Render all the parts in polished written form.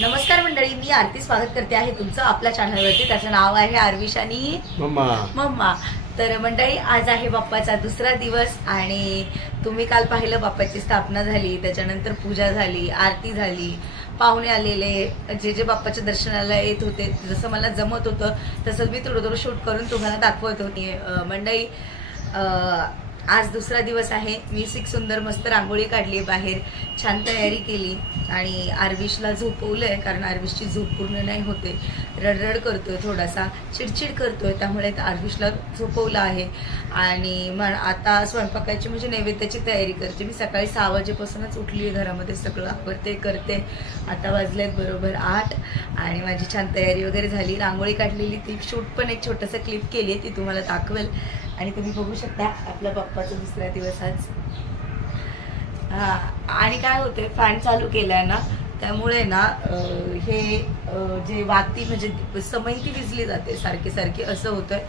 नमस्कार मंडळी, मी आरती स्वागत करते आहे तुमचं आपल्या चॅनलवरती. त्याचं नाव आहे आरविश आणि मम्मा. तर मंडळी, आज आहे बाप्पाचा दुसरा दिवस आणि तुम्ही काल पाहिलं बाप्पाची स्थापना झाली, त्याच्यानंतर पूजा झाली, आरती झाली, पाहुणे आलेले, जे बाप्पाच्या दर्शनाला येत होते. जसं मला जमत होतं तसं मी थोडं शूट करून तुम्हाला दाखवत होती. मंडळी, आज दुसरा दिवस आहे. मी सुंदर मस्त रांगोळी काढली, बाहेर छान तयारी केली आणि आरविशला झोपवलंय, कारण आरविशची झोप पूर्ण नाही होते, रडरड करतोय, थोडासा चिडचिड करतोय, त्यामुळे आरविशला झोपवलं आहे. आणि आता स्वयंपाकाची म्हणजे नैवेद्याची तयारी करते. मी सकाळी 6 वाजेपासूनच उठली, घरामध्ये सगळं आवरते करते. आता वाजलेत बरोबर 8 आणि माझी छान तयारी वगैरे झाली. रांगोळी काढलेली, ती शूट पण एक छोटंसं क्लिप केली आहे, ती तुम्हाला दाखवेल. आणि तुम्ही बघू शकता आपल्या बाप्पाचा दुसरा दिवस आज. आणि काय होते, फॅन चालू केलाय ना, त्यामुळे ना हे जे वाती म्हणजे समयी विजली जाते सारखी सारखी, असं होतंय.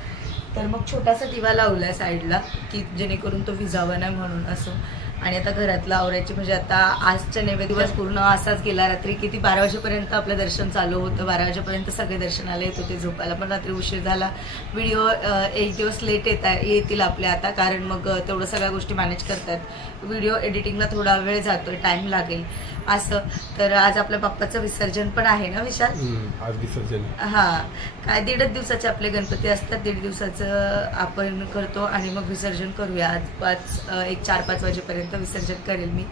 तर मग छोटासा दिवा लावलाय साईडला, की जेणेकरून तो विजावा नाही म्हणून असं. आणि आता घरातलं आवरायची म्हणजे आता आजच्या नैवेद्य दिवस पूर्ण असाच गेला. रात्री किती 12 वाजेपर्यंत आपलं दर्शन चालू होतं, 12 वाजेपर्यंत सगळे दर्शनाला येत होते. झोपायला पण रात्री उशीर झाला. व्हिडिओ एक दिवस लेट येतील आपले आता, कारण मग तेवढं सगळ्या गोष्टी मॅनेज करतात. व्हिडिओ एडिटिंगला थोडा वेळ जातोय, टाइम लागेल असं. तर आज आपल्या बाप्पाचं विसर्जन पण आहे ना विशाल? आज विसर्जन. काय 1.5 दिवसाचे आपले गणपती असतात, 1.5 दिवसाचं आपण करतो आणि मग विसर्जन करूया. आज 4-5 वाजेपर्यंत विसर्जन करेल मी.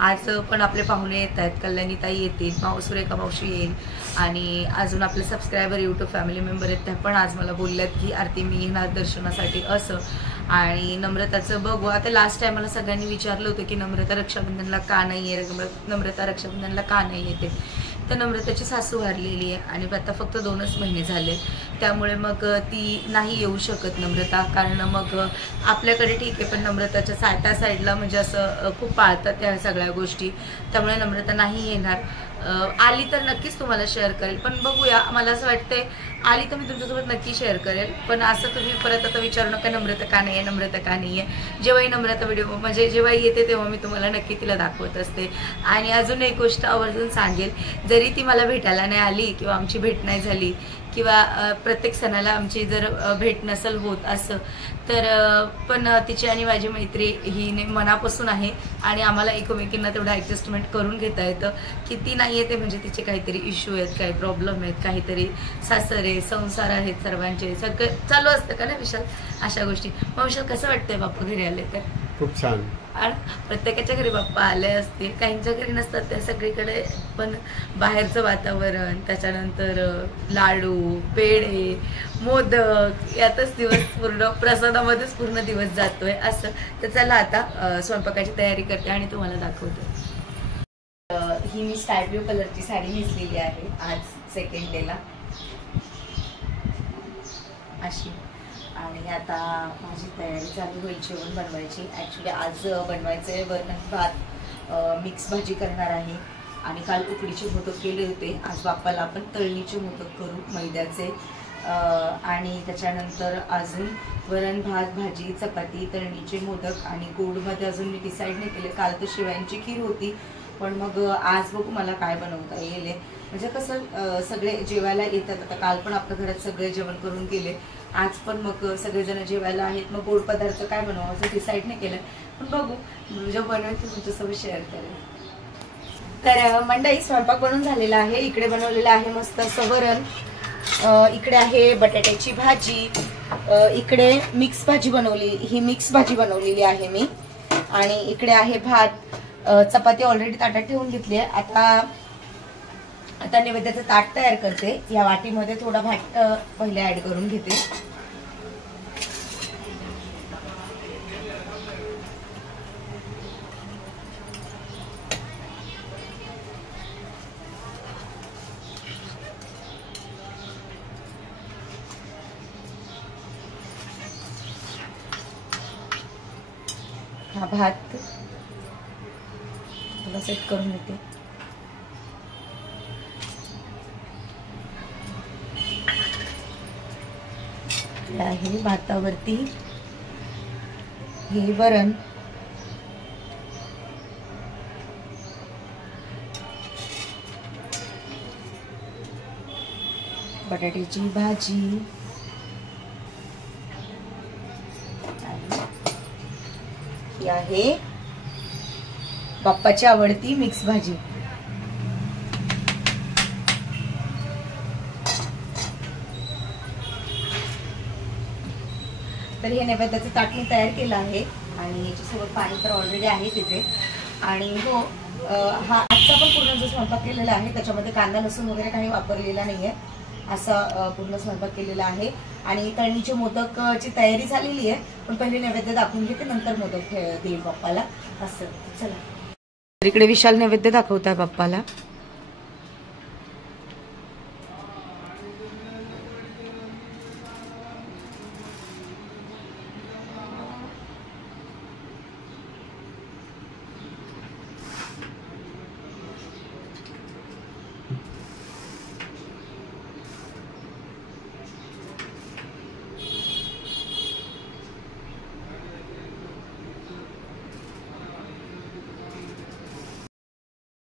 आज पण आपले पाहुणे येत आहेत, कल्याणीताई येतील, सुरेखा मावशी येईल आणि अजून आपले सबस्क्रायबर यूट्यूब फॅमिली मेंबर आहेत, त्या पण आज मला बोलल्यात की आरती मी येणार दर्शनासाठी असं. आणि नम्रताचं बघू आता. लास्ट टाइम मला सगळ्यांनी विचारलं होतं की नम्रता रक्षाबंधनला का नाही आहे, नम्रता रक्षाबंधनला का नाही येते. तर नम्रताची सासू वारलेली आहे आणि आता फक्त 2च महिने झाले, त्यामुळे मग ती नाही येऊ शकत नम्रता. कारण मग आपल्याकडे ठीक आहे, पण नम्रताच्या त्या साईडला म्हणजे असं खूप पाळतात त्या सगळ्या गोष्टी, त्यामुळे नम्रता नाही येणार. आली तर नक्कीच तुम्हाला शेअर करेल, पण बघूया. मला असं वाटतंय आली तर मी तुमच्यासोबत नक्की शेअर करेल, पण असं तुम्ही परत आता विचारू नका नम्रता का नाही आहे, नम्रता का नाही आहे. जेव्हाही नम्रता व्हिडिओ म्हणजे जेव्हा येते तेव्हा मी तुम्हाला नक्की तिला दाखवत असते. आणि अजून एक गोष्ट आवर्जून सांगेल, जरी ती मला भेटायला नाही आली किंवा आमची भेट नाही झाली किंवा प्रत्येक सणाला आमची जर भेट नसेल होत असं, तर पण तिची आणि माझी मैत्री ही मनापासून आहे आणि आम्हाला एकमेकींना तेवढं ॲडजस्टमेंट करून घेता येतं. की ती नाही येते म्हणजे तिचे काहीतरी इश्यू आहेत, काही प्रॉब्लेम आहेत, काहीतरी सासरे संसार आहेत, सर्वांचे सगळं चालू असतं का ना विशाल, अशा गोष्टी. मग विशाल कसं वाटतंय बाप्पा घरी आले तर? खूप छान. आणि प्रत्येकाच्या घरी बाप्पा आले असते, काहींच्या घरी नसतात त्या सगळीकडे, पण बाहेरचं वातावरण, त्याच्यानंतर लाडू, पेढे, मोदक यातच दिवस पूर्ण, प्रसादामध्येच पूर्ण दिवस जातोय असं. तर चला आता स्वयंपाकाची तयारी करते आणि तुम्हाला दाखवते. ही मी स्काय ब्लू कलरची साडी नेसलेली आहे आज सेकंड डेला अशी. आणि आता माझी तयारी चालू होईल जेवण बनवायची. ॲक्च्युली आज बनवायचं आहे वरण भात, मिक्स भाजी करणार आहे. आणि काल उकडीचे मोदक केले होते, आज बाप्पाला आपण तळणीचे मोदक करू मैद्याचे. आणि त्याच्यानंतर अजून वरण भात, भाजी, चपाती, तळणीचे मोदक आणि गोडमध्ये अजून मी डिसाईड नाही केले. काल तर शेवयांची खीर होती, पण मग आज बघू मला काय बनवता येईल. म्हणजे कसं सगळे जेवायला येतात. आता काल पण आपल्या घरात सगळे जेवण करून गेले, आज पण मग सगळेजण जेवायला आहेत. मग गोड पदार्थ काय बनवावं असं डिसाईड नाही केलं, पण बघू म्हणजे बनवायचं तुमच्यासोबत शेअर करेल. तर मंडळी, स्वयंपाक बनवून झालेला आहे. इकडे बनवलेलं आहे मस्त असं वरण, इकडे आहे बटाट्याची भाजी, इकडे मिक्स भाजी बनवली, ही मिक्स भाजी बनवलेली आहे मी. आणि इकडे आहे भात, चपाती ऑलरेडी ताटात ठेवून घेतली आहे. आता नैवेद्याचं ताट तयार करते. या वाटीमध्ये थोडा भात पहिले ऍड करून घेते. हा भात थोडा सेट करून घेते. आहे भातावरती हे वरण, बटाट्याची भाजी, ही आहे बाप्पाची आवडती मिक्स भाजी. तर हे नैवेद्याचं ताट मी तयार केलं आहे आणि याच्यासोबत पाणी तर ऑलरेडी आहे तिथे. आणि हो, हा आजचा पण पूर्ण जो स्वयंपाक केलेला आहे त्याच्यामध्ये कांदा लसूण वगैरे काही वापरलेला नाहीये, असा पूर्ण स्वयंपाक केलेला आहे. आणि तळणीचे मोदकची तयारी झालेली आहे, पण पहिले नैवेद्य दाखवून घेते, नंतर मोदक देईल बाप्पाला असं. चला, इकडे विशाल नैवेद्य दाखवत आहे बाप्पाला.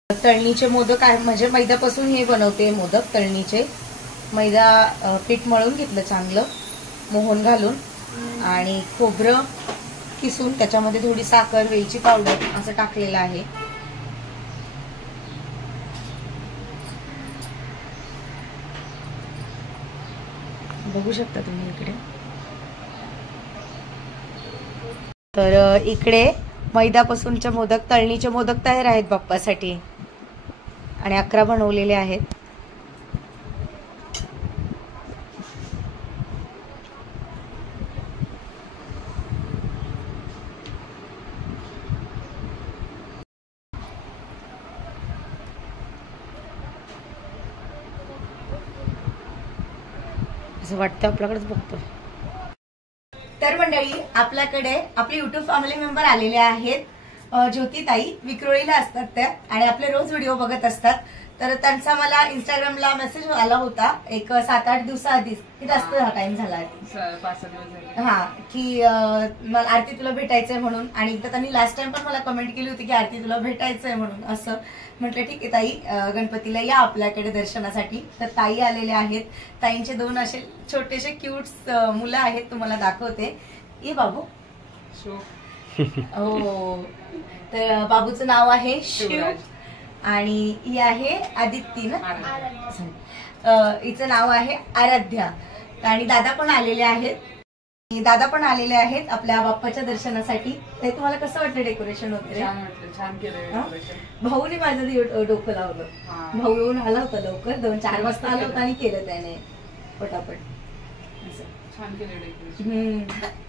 तळणीचे मोदक आहे, म्हणजे मैद्यापासून हे बनवते मोदक. तळणीचे मैदा पीठ मळून घेतलं चांगलं मोहन घालून आणि खोबरं किसून त्याच्यामध्ये थोडी साखर, वेलची पावडर असं टाकलेलं आहे. बघू शकता तुम्ही इकडे. तर इकडे मैद्यापासूनचे मोदक, तळणीचे मोदक तयार आहेत बाप्पासाठी आणि 11 बनवलेले आहेत. असं वाटतं आपल्याकडेच बघतो. तर मंडळी, आपल्याकडे आपले युट्यूब फॅमिली मेंबर आलेले आहेत. ज्योतिताई विक्रोळीला असतात त्या आणि आपले रोज व्हिडिओ बघत असतात. तर त्यांचा मला इंस्टाग्रामला मेसेज आला होता एक 7-8 दिवसाआधीच, की जास्त टाइम झाला, 5-6 दिवस, हा, की मला आरती तुला भेटायचंय म्हणून. आणि एकदा त्यांनी लास्ट टाइम पण मला कमेंट केली होती की आरती तुला भेटायचंय म्हणून. असं म्हटलं ठीक आहे ताई, गणपतीला या आपल्याकडे दर्शनासाठी. तर ताई आलेल्या आहेत. ताईंचे 2 असे छोटेसे क्यूट मुलं आहेत, तुम्हाला दाखवते. ये बाबू. हो, तर बाबूचं नाव आहे शिव आणि ही आहे आदिती ना, हिचं नाव आहे आराध्या. आणि दादा पण आलेले आहेत. दादा पण आलेले आहेत आपल्या बाप्पाच्या दर्शनासाठी. ते तुम्हाला कसं वाटलं डेकोरेशन वगैरे? छान केलं. भाऊने माझं डोकं लावलं. भाऊ येऊन आला होता लवकर, 2-4 वाजता आला होता आणि केलं त्याने पटापट. छान केलं डेकोरेशन.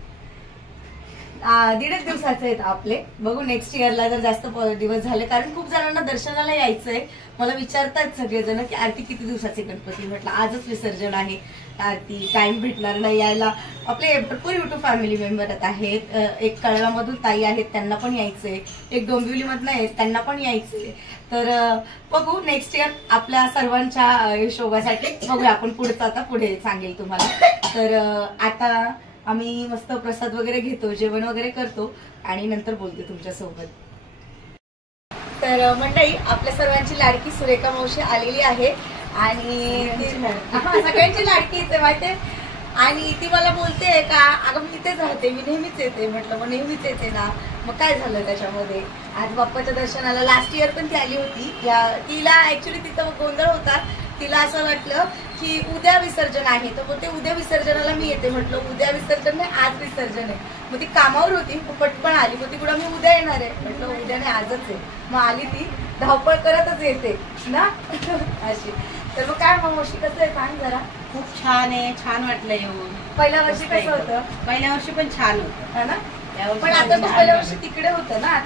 1.5 दिवसाचे आहेत आपले. बघू नेक्स्ट इयरला जर जास्त दिवस झाले, कारण खूप जणांना दर्शनाला यायचंय. मला विचारतात सगळेजण की आरती किती दिवसाचे गणपती. म्हटलं आजच विसर्जन आहे, आरती टाइम भेटणार नाही यायला. आपले भरपूर युट्यूब फॅमिली मेंबर आहेत. एक कळव्यामधून ताई आहेत, त्यांना पण यायचंय. एक डोंबिवलीमधनं आहेत, त्यांना पण यायचंय. तर बघू नेक्स्ट इयर आपल्या सर्वांच्या हिशोबासाठी बघूया आपण पुढचं. आता पुढे सांगेल तुम्हाला. तर आता आम्ही मस्त प्रसाद वगैरे घेतो, जेवण वगैरे करतो आणि नंतर बोलते तुमच्यासोबत. तर मंडळी, आपल्या सर्वांची लाडकी सुरेखा मावशी आलेली आहे आणि सगळ्यांची लाडकीच आहे माहितीये. आणि ती मला बोलते का अगं मी इथेच राहते, मी नेहमीच येते. म्हटलं मग नेहमीच येते ना, मग काय झालं त्याच्यामध्ये. आज बाप्पाच्या दर्शनाला लास्ट इयर पण ती आली होती. तिला ऍक्च्युली तिथं गोंधळ होता. तिला असं वाटलं की उद्या विसर्जन आहे, तर मग ते उद्या विसर्जनाला मी येते. म्हटलं उद्या विसर्जन नाही, आज विसर्जन आहे. मग ती कामावर होती, पटपण आली. मग ती कुठं मी उद्या येणार आहे. म्हटलं उद्या नाही, आजच आहे. मग आली, ती धावपळ करतच येते ना अशी. तर मग काय मग मावशी कसं आहे सांग जरा. खूप छान आहे, छान वाटलं येऊन. पहिल्या वर्षी कसं होतं? पहिल्या वर्षी पण छान होतं है ना. पण आता तू पहिल्या वर्षी तिकडे होतं ना,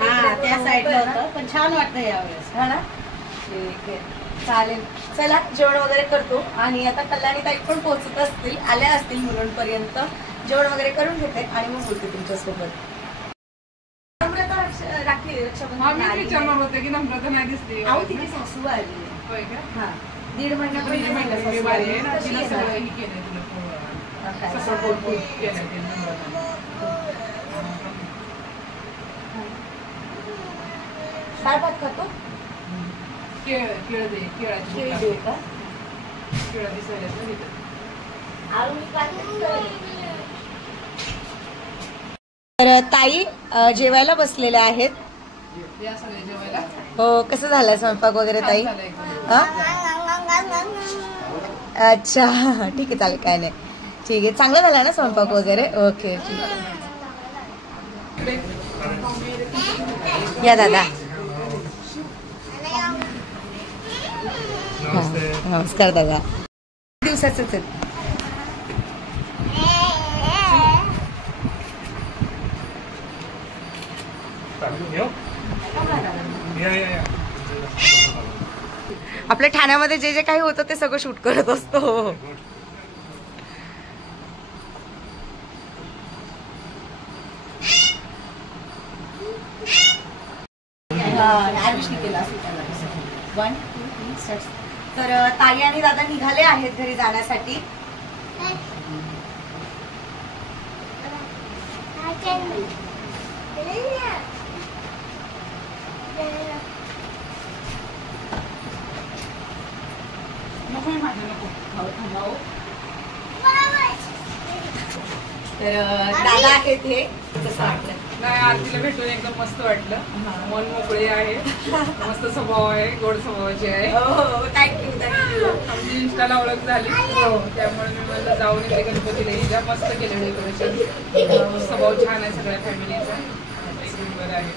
त्या साईडला होतं, पण छान वाटतं यावेळेस. हा ना. ठीक आहे, चालेल. चला जेवण वगैरे करतो. आणि आता कल्याणी ताई पण पोहोचत असतील, आल्या असतील मुलांपर्यंत. जेवण वगैरे करून घेते आणि मग बोलते तुमच्यासोबत. राखी रक्षाबंधन होते की नम्रता नाही दिसली. अहो तिची सासू आली. होय का? हा, 1.5 महिन्यापूर्वी. डाळ भात खातो. केळ दे, केळाची केळी देऊ का? केळा दिसायला तर ताई जेवायला बसलेल्या आहेत. या सगळे जेवायला. हो, कसं झालंय स्वयंपाक वगैरे ताई? हा? अच्छा, ठीक आहे, चालेल, काय नाही, ठीक आहे. चांगलं झालं ना स्वयंपाक वगैरे? ओके, ठीक आहे. या दादा. नमस्कार दादा. दिवसाचंच आहेत. आपल्या ठाण्यामध्ये जे जे काही होतं ते सगळं शूट करत असतो. तर ताई आणि दादा निघाले आहेत घरी जाण्यासाठी. तर दादा आहेत हे. कसं वाटलं? नाही, आरतीला भेटून एकदम मस्त वाटलं. मन मोकळे आहे, मस्त स्वभाव आहे, गोड स्वभावाचे आहे. Thank you thank you. आमची इंस्टाला ओळख झाली, त्यामुळे मी म्हणलं जाऊन येते गणपतीला. हिला मस्त केलं डेकोरेशन. स्वभाव छान आहे सगळ्या फॅमिलीचा, एक नंबर आहे.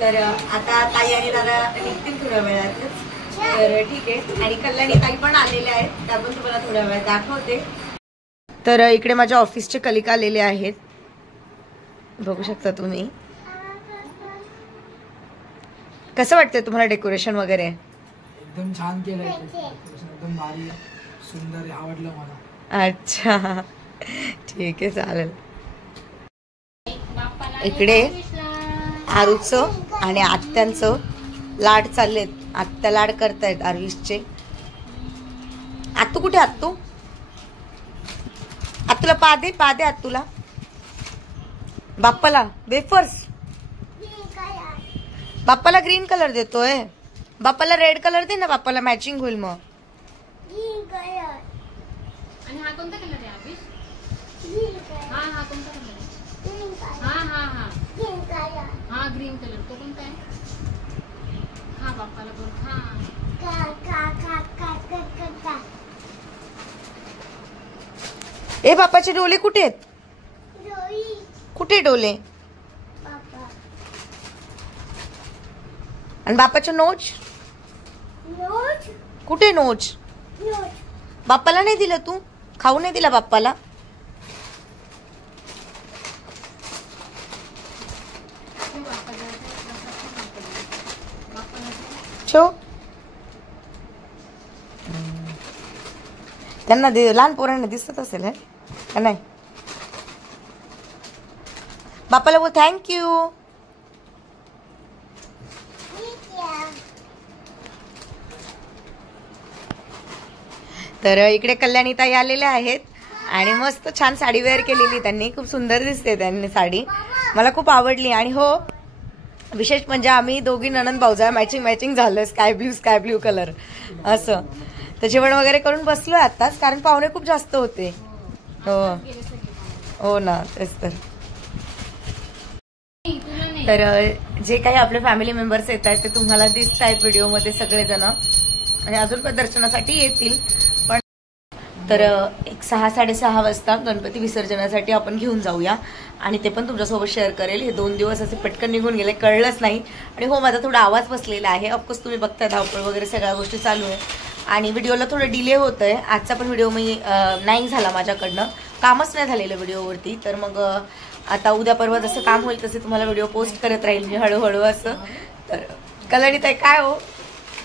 तर आता ताई आणि दादा निघतील थोड्या वेळातच. तर ठीक आहे. आणि कल्याणी ताई पण आलेल्या आहेत, त्या पण तुम्हाला थोड्या वेळात दाखवते. तर इकडे माझ्या ऑफिसचे कलिक आलेले आहेत, बघू शकता तुम्ही. कसं वाटतंय तुम्हाला डेकोरेशन वगैरे? एकदम छान केलंय, एकदम भारी, सुंदर, आवडलं मला. अच्छा, ठीक आहे, चालेल. इकडे आरूचं आणि आत्यांचं लाड चाललेत. आत्या लाड करतायत आरवीसचे. आत्तू कुठे? आत्तू आत्तूला पादे पादे. आत्तूला बाप्पाला वेफर्स. बाप्पाला ग्रीन कलर देतोय. बाप्पाला रेड कलर दे ना, बाप्पाला मॅचिंग होईल मग. आणि हा कोणता कलर आहे आबिश? हा हा कोणता कलर आहे? हा हा हा हा ग्रीन कलर. तो कोणता आहे? हा बाप्पाला बोल. हा ए बाप्पाचे डोले कुठे आहेत? कुठे डोले? आणि बाप्पाचे नोच कुठे? नोच बाप्पाला नाही दिलं तू? खाऊ नाही दिला बाप्पाला? छो त्यांना लहान पोरांना दिसत असेल हे का नाही? बाप्पाला बोल थँक्यू. तर इकडे कल्याणी ताई आलेल्या आहेत आणि मस्त छान साडी वेअर केलेली त्यांनी. खूप सुंदर दिसते त्यांनी साडी, मला खूप आवडली. आणि हो, विशेष म्हणजे आम्ही दोघी नणंद भाऊजा मॅचिंग झालं, स्काय ब्ल्यू कलर असं. तर जेवण वगैरे करून बसलोय आताच, कारण पाहुणे खूप जास्त होते. हो ना, तेच तर जे काही आपले फॅमिली मेंबर्स येत आहेत ते तुम्हाला दिसत आहेत व्हिडिओमध्ये सगळेजण, आणि अजून पण दर्शनासाठी येतील. पण तर एक 6-6:30 वाजता गणपती विसर्जनासाठी आपण घेऊन जाऊया, आणि ते पण तुमच्यासोबत शेअर करेल. हे 2 दिवस असे पटकन निघून गेले, कळलंच नाही. आणि हो, माझा थोडा आवाज बसलेला आहे. ऑफकोर्स तुम्ही बघताय धावपळ वगैरे सगळ्या गोष्टी चालू आहे, आणि व्हिडिओला थोडं डिले होत आहे. आजचा पण व्हिडिओ मी नाही झाला माझ्याकडनं, कामच नाही झालेलं व्हिडिओवरती. तर मग आता उद्या परवा जसं काम होईल तसे तुम्हाला व्हिडिओ पोस्ट करत राहील मी हळूहळू असं. तर कल्याणी ताई काय हो,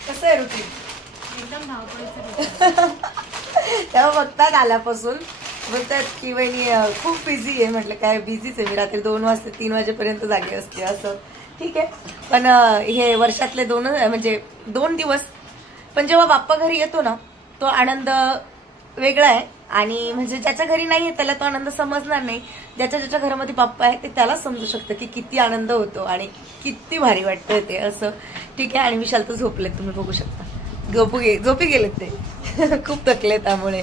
कसं आहे रुटीन? एकदम धावपळीचं. तेव्हा बघतात आल्यापासून बोलतात की वहिनी खूप बिझी आहे. म्हटलं काय बिझीच आहे, मी रात्री 2 वाजता 3 वाजेपर्यंत जागे असते असं. ठीक आहे, पण हे वर्षातले 2 दिवस, पण जेव्हा बाप्पा घरी येतो ना तो आनंद वेगळा आहे. आणि म्हणजे ज्याच्या घरी नाही आहे त्याला तो आनंद समजणार नाही, ज्याच्या घरामध्ये बाप्पा आहे ते त्याला समजू शकतं की किती आनंद होतो आणि किती भारी वाटतं ते असं. ठीक आहे, आणि विशाल तर झोपलेत, तुम्ही बघू शकता, झोपी गेलेत ते खूप थकले त्यामुळे.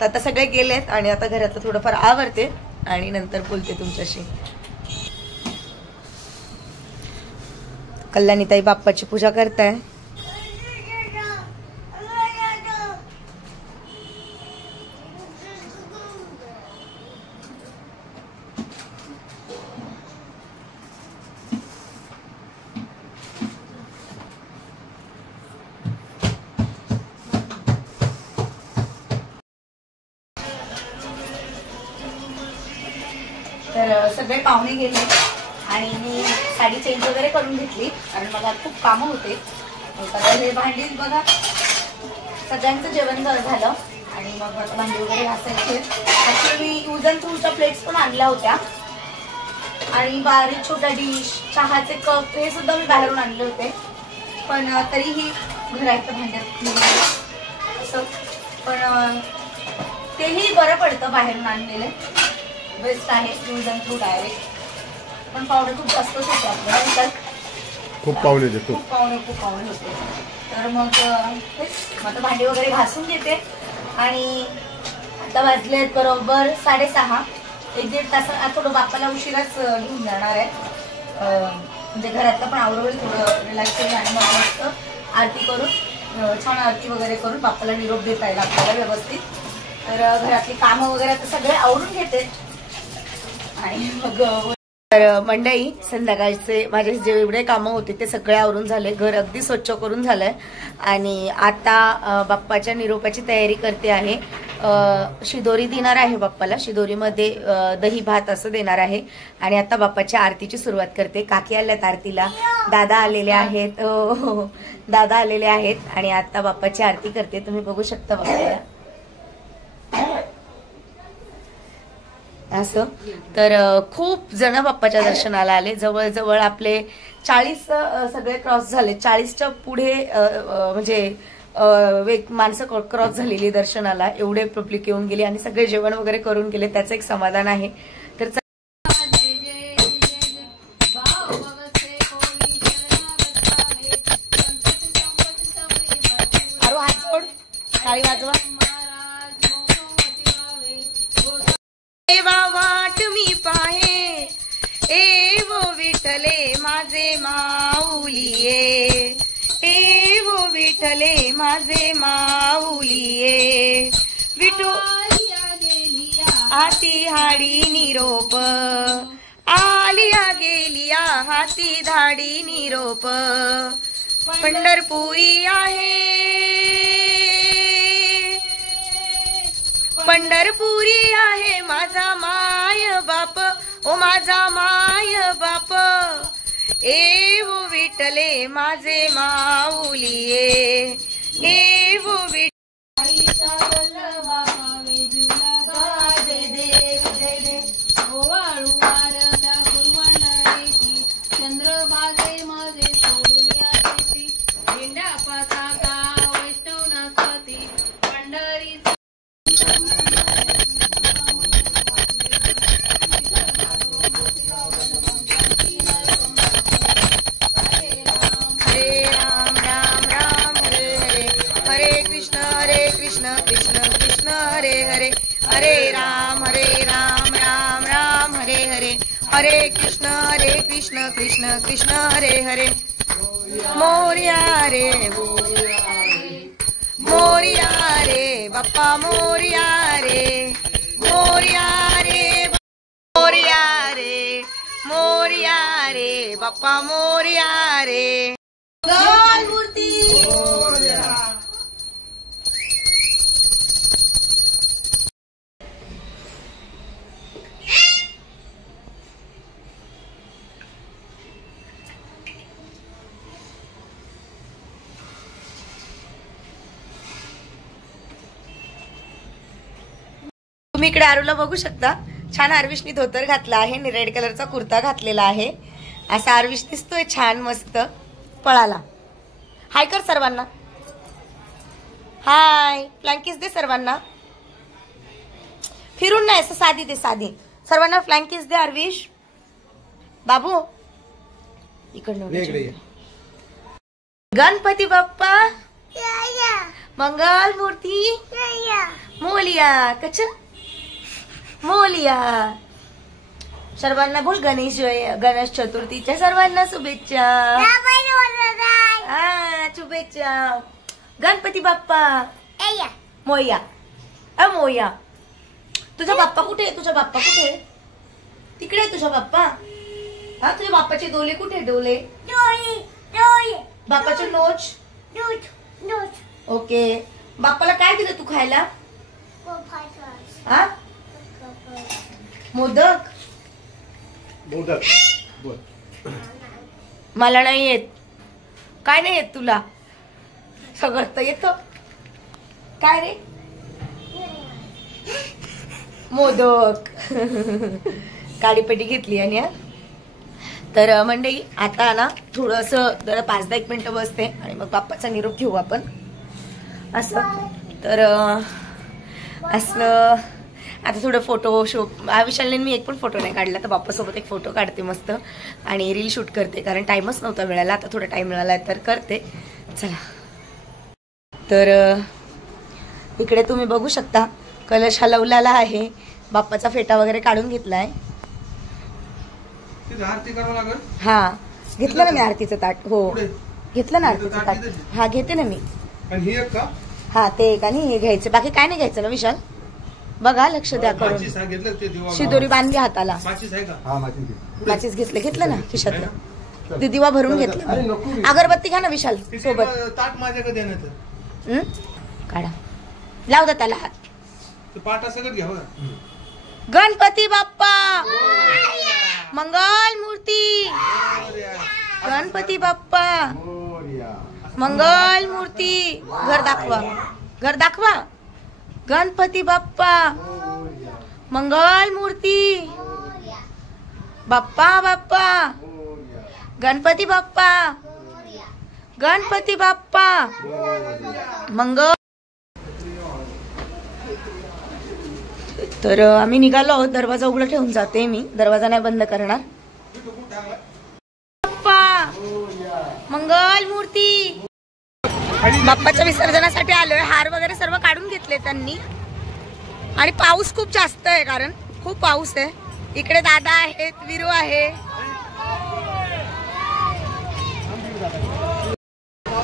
तर आता सगळे गेलेत आणि आता घरातलं थोडंफार आवरते आणि नंतर बोलते तुमच्याशी. कल्याणीताई बाप्पाची पूजा करताय. तर सगळे पाहुणे गेले आणि मी साडी चेंज वगैरे करून घेतली कारण मला खूप कामं होते. हे भांडी बघा, सगळ्यांचं जेवण झालं आणि मग भांडी वगैरे घासायचे. ऍक्च्युली मी यूज अँड थ्रूच्या प्लेट्स पण आणल्या होत्या आणि बारीक छोटा डिश, चहाचे कप हे सुद्धा मी बाहेरून आणले होते. पण तरीही घरातलं भांड्यात असं, पण तेही बरं पडतं बाहेरून आणलेलं, बेस्ट आहे यूज अँड थ्रू डायरेक्ट. पण पाहुणे खूप जास्तच होते आपल्याला, खूप पाहुणे होते. तर मग तेच आता भांडी वगैरे घासून घेते आणि आता वाजलेत बरोबर 6:30. 1-1.5 तास थोडं बाप्पाला उशिराच घेऊन जाणार आहे. म्हणजे घरातलं पण आवडवेल, थोडं रिलॅक्स केलं आणि मग मस्त आरती करून, छान आरती वगैरे करून बाप्पाला निरोप देता येईल आपल्याला व्यवस्थित. तर घरातली कामं वगैरे आता सगळे आवरून घेते आणि मग तर मंडळी संध्याकाळचे माझे जे एवढे कामं होते ते सगळे आवरून झाले. घर अगदी स्वच्छ करून झालंय आणि आता बाप्पाच्या निरोपाची तयारी करते आहे. शिदोरी देणार आहे बाप्पाला, शिदोरीमध्ये दही भात असं देणार आहे आणि आता बाप्पाच्या आरतीची सुरुवात करते. काकी आल्यात आरतीला, दादा आलेले आहेत, दादा आलेले आहेत आणि आता बाप्पाची आरती करते. तुम्ही बघू शकता बाप्पाला असं. तर खूप जण बाप्पाच्या दर्शनाला आले. जवळजवळ आपले 40 सगळे क्रॉस झाले. 40च्या पुढे म्हणजे माणसं क्रॉस झालेली दर्शनाला. एवढे पब्लिक येऊन गेली आणि सगळे जेवण वगैरे करून गेले, त्याचं एक समाधान आहे. तर हात जोड, टाळी वाजवा. वाट मी पाहे ए वो विठले माझे माऊलिये, ए वो विठले माझे माऊलिये. विठू हाती हाडी निरोप, आलिया गेलिया हाती धाडी निरोप. पंढरपुरी आहे, पंढरपुरी आहे माझा माय बाप, ओ माझा माय बाप. ए वो विठले माझे माऊलिये, ए वो चंद्रबागे मध्ये सोडून याची झेंडा पताका वैष्णवनाथी पंढरी. कृष्ण कृष्ण हरे हरे, हरे राम राम राम हरे हरे, हरे कृष्ण कृष्ण कृष्ण हरे हरे. मोरया रे मोरया रे बाप्पा, मोरया रे, मोरया रे, मोरया रे, मोरया रे बाप्पा, मोरया रे. मूर्ती तुम्ही इकडे आरूला बघू शकता. छान आरविशनी धोतर घातला आहे, रेड कलरचा कुर्ता घातलेला आहे. असा आरविश दिसतोय छान मस्त पळाला. हाय कर सर्वांना, हाय. फ्लँकीस दे सर्वांना, फिरून नाही असं साधी दे, साधी. सर्वांना फ्लँकीस दे आरविश. बाबू इकडनं. गणपती बाप्पा मंगल मूर्ती मोलिया कच मोलिया. सर्वांना बोल गणेश चतुर्थीच्या सर्वांना शुभेच्छा. शुभेच्छा. गणपती बाप्पा मोया मोया. तुझा बाप्पा कुठे आहे? तुझा बाप्पा कुठे आहे? तिकडे आहे तुझा बाप्पा. हा तुझ्या बाप्पाचे डोले कुठे? डोले बाप्पाचे नोच. ओके. बाप्पाला काय दिलं तू खायला? हा मोदक. मला नाही येत. काय नाही येत तुला? सगळं तर येतं. काय रे? मोदक. काडीपेटी घेतली आणि तर मंडळी आता ना थोडस जरा 5-10 मिनिटं बसते आणि मग बाप्पाचा निरोप घेऊ आपण असं. तर असं आता थोडं फोटो शूट विशालने मी एक पण फोटो नाही काढला तर बाप्पासोबत एक फोटो काढते मस्त आणि रील शूट करते कारण टाइमच नव्हता मिळाला. आता थोडा टाइम मिळाला तर करते. चला. तर इकडे तुम्ही बघू शकता कलश हलवलेला आहे. बाप्पाचा फेटा वगैरे काढून घेतलाय. हा घेतलं ना मी आरतीचं ताट. हो घेतलं ना आरतीचं ताट. हा घेते ना मी. हा ते एक आणि हे घ्यायचं. बाकी काय नाही घ्यायचं ना विशाल. बघा लक्ष द्या करून. शिदोरी बांधली हाताला. माचीस घेतलं ना खिशातलं. दिवा भरून घेतलं. अगरबत्ती घ्या ना विशाल सोबत. ताट माझ्याकडे काढा. लाव दा त्याला हात. पाटा सगळं घ्या. गणपती बाप्पा मंगल मूर्ती. गणपती बाप्पा मंगल मूर्ती. घर दाखवा. घर दाखवा. गणपती बाप्पा मंगल मूर्ती. बाप्पा बाप्पा गणपती बाप्पा. गणपती बाप्पा मंगल. तर आम्ही निघालो आहोत. दरवाजा उघडा ठेवून जाते मी. दरवाजा नाही बंद करणार. बाप्पा मंगल मूर्ती. बाप्पाच्या विसर्जनासाठी आलोय. हार वगैरे सर्व काढून घेतले त्यांनी आणि पाऊस खूप जास्त आहे कारण खूप पाऊस आहे. इकडे दादा आहेत, विरू आहे.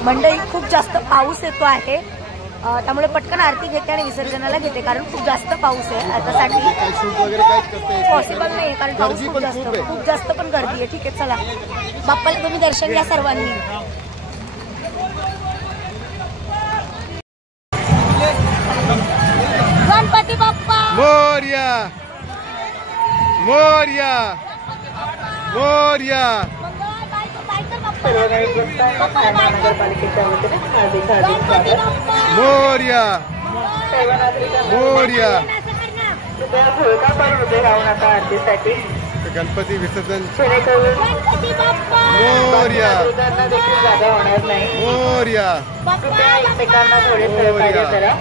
मंडळी खूप जास्त पाऊस येतो आहे त्यामुळे पटकन आरती घेते आणि विसर्जनाला घेते कारण खूप जास्त पाऊस आहे. आतासाठी पॉसिबल नाही कारण पाऊस खूप जास्त पण गर्दी आहे. ठीक आहे चला. बाप्पाला तुम्ही दर्शन घ्या सर्वांनी. गणपती बाप्पा मोरया मोरया मोरया. मोरया मोरया. गणपती विसर्जन. मोरया मोरया. एकमेकांना थोडे सहकार्य करा.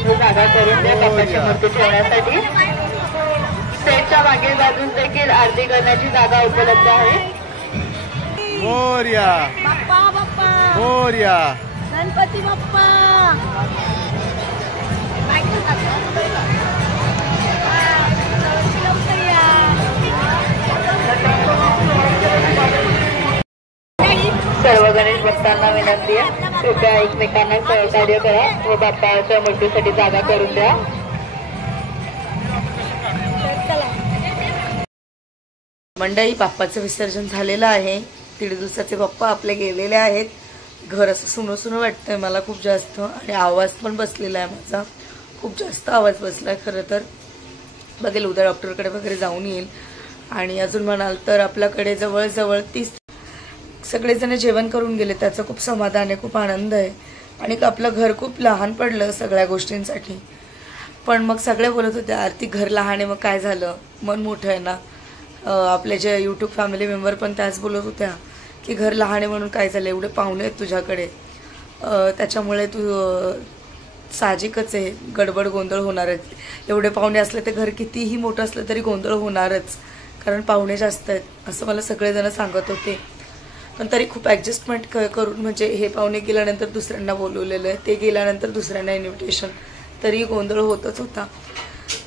जागा करून द्या बाप्पाची मूर्ती ठेवण्यासाठी. स्टेजच्या मागील बाजून देखील आरती करण्याची जागा उपलब्ध आहे. मोरया बाप्पा बाप्पा मोरया. गणपती बाप्पा. सर्व गणेश भक्तांना विनंती आहे कृपया एकमेकांना सहकार्य करा व बाप्पाच्या मूर्तीसाठी जागा करून द्या. मंडळी बाप्पाचं विसर्जन झालेलं आहे. 1.5 दिवसाचे बाप्पा आपले गेलेले आहेत. घर असं सुनं सुनं वाटतंय मला खूप जास्त आणि आवाज पण बसलेला आहे माझा. खूप जास्त आवाज बसलाय खरं तर. बघेल उद्या डॉक्टरकडे वगैरे जाऊन येईल. आणि अजून म्हणाल तर आपल्याकडे जवळजवळ 30 सगळेजण जेवण करून गेले. त्याचं खूप समाधान आहे, खूप आनंद आहे. आणि आपलं घर खूप लहान पडलं सगळ्या गोष्टींसाठी. पण मग सगळे बोलत होते आरती घर लहान आहे मग काय झालं, मन मोठं आहे ना. आपले जे यूट्यूब फॅमिली मेंबर पण त्याच बोलत होत्या की घर लहान आहे म्हणून काय झालं, एवढे पाहुणे आहेत तुझ्याकडे त्याच्यामुळे तू साहजिकच आहे गडबड गोंधळ होणारच. एवढे पाहुणे असले ते घर कितीही मोठं असलं तरी गोंधळ होणारच कारण पाहुणे जास्त आहेत असं मला सगळेजण सांगत होते. पण तरी खूप ॲडजस्टमेंट करून म्हणजे हे पाहुणे गेल्यानंतर दुसऱ्यांना बोलवलेलं आहे, ते गेल्यानंतर दुसऱ्यांना इन्व्हिटेशन, तरी गोंधळ होतच होता.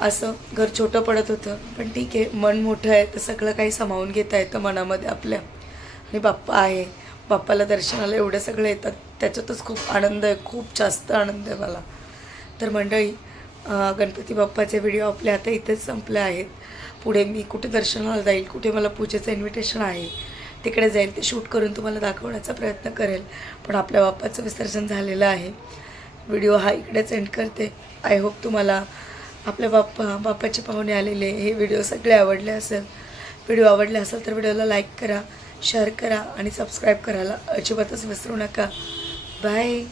असं घर छोटं पडत होतं, पण ठीक आहे, मन मोठं आहे तर सगळं काही सामावून घेता येतं मनामध्ये आपल्या. आणि बाप्पा आहे, बाप्पाला दर्शनाला एवढं सगळं येतात, त्याच्यातच खूप आनंद आहे, खूप जास्त आनंद आहे मला. तर मंडळी, गणपती बाप्पाचे व्हिडिओ आपल्या आता इथेच संपले आहेत. पुढे मी कुठे दर्शनाला जाईल, कुठे मला पूजेचं इन्व्हिटेशन आहे तिकडे जाईल, ते शूट करून तुम्हाला दाखवण्याचा प्रयत्न करेल. पण आपल्या बाप्पाचं विसर्जन झालेलं आहे. व्हिडिओ हा इकडेच एंड करते. आय होप तुम्हाला आपल्या बाप्पाचे पाहुणे आलेले हे व्हिडिओ सगळे आवडले असेल. व्हिडिओ आवडले असेल तर व्हिडिओला लाईक करा, शेअर करा आणि सबस्क्राईब करायला अजिबातच विसरू नका. बाय.